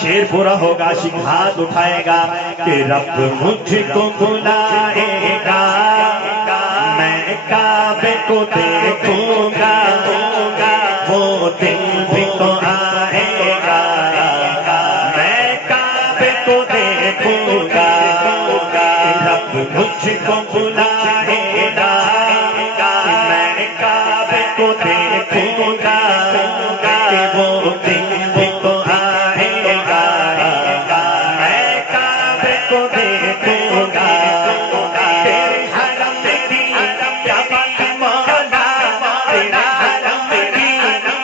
शेर पूरा होगा, शिख हाथ उठाएगा कि रब मुझको बुलाएगा, मैं काबे को देखूंगा, वो दिन भी तो आएगा, मैं काबे को देखूंगा, रब मुझको बुलाएगा, मैं काबे को देखूंगा, वो दिन भी तो आएगा, मैं काबे को देखूंगा, तेरे हरम की क्या बात मौला, तेरे हरम की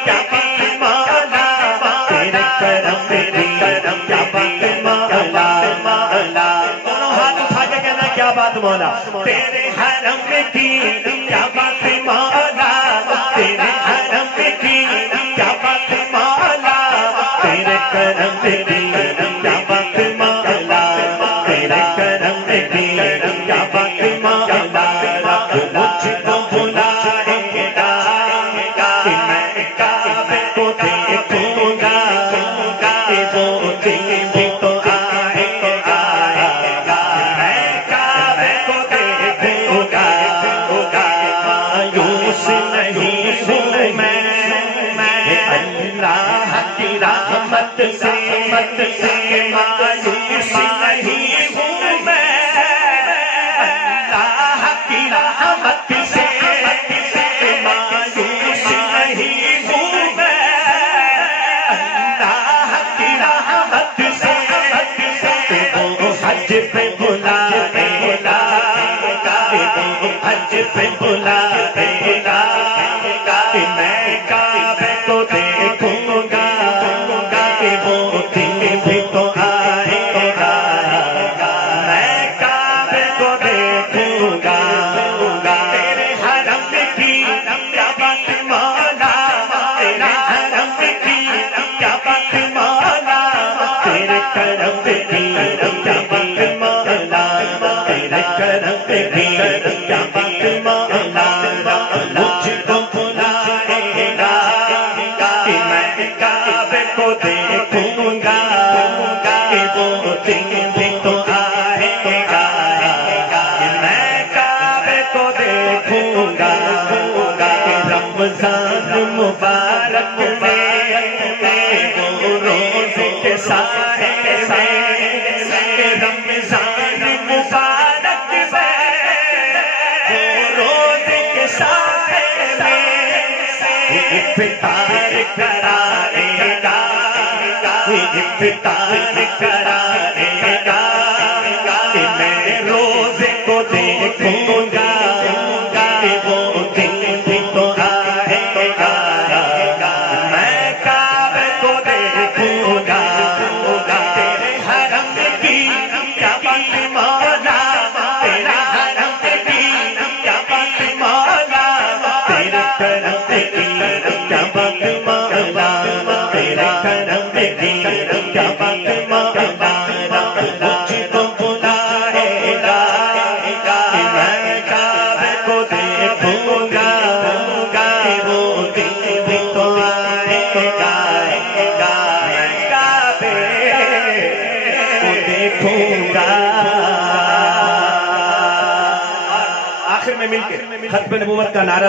क्या बात मौला, तेरे करम की क्या बात मौला, मौला दोनों हाथ उठा के कहना क्या बात मौला, तेरे हरम की क्या बात मौला, तेरे हरम की क्या बात मौला, तेरे करम की क्या बात मौला, तेरे करम की क्या बात मौला, रब मुझको बुलाएगा कि मैं काबे को देखूंगा, कि वो दिन भी तो आएगा, मैं काबे को देखूंगा, मायूस नहीं हूँ मैं अल्लाह की रहमत से मायूस नहीं हूँ मैं, अल्लाह की रहमत से मायूस नहीं हूँ मैं, अल्लाह की रहमत से वो हज पे बुलाएगा, वो हज पे बुलाएगा, कि मैं काबे को देखूंगा, कि वो दिन भी तो आएगा, मैं काबे को देखूंगा, तेरे हरम की क्या बात मौला, तेरे हरम की क्या बात मौला, तेरे करम की क्या बात मौला, तेरे करम की क्या बात मौला, मुझको बुलाएगा कि मैं काबे को देखूंगा, कि वो दिन भी तो आएगा, कि मैं काबे को देखूंगा, कि रमजान मुबारक में वो रोज़े के सारे में, रमजान मुबारक में वो रोज़े के सारे में इफ्तार कराएगा, इफ्तार कराएगा, कि मैं रोज़े को देखूंगा, कि वो दिन भी तो आएगा, मैं काबे को देखूंगा, तेरे हरम की क्या बात मौला, तेरे हरम की क्या बात मौला, तेरे करम की क्या बात मौला, तेरे करम की क्या बात मौला, मुझको बुलाएगा कि मैं काबे को देखूंगा, कि वो दिन भी तो आएगा, मैं काबे को देखूंगा। आखिर में मिलके खत्म नबूवत का नारा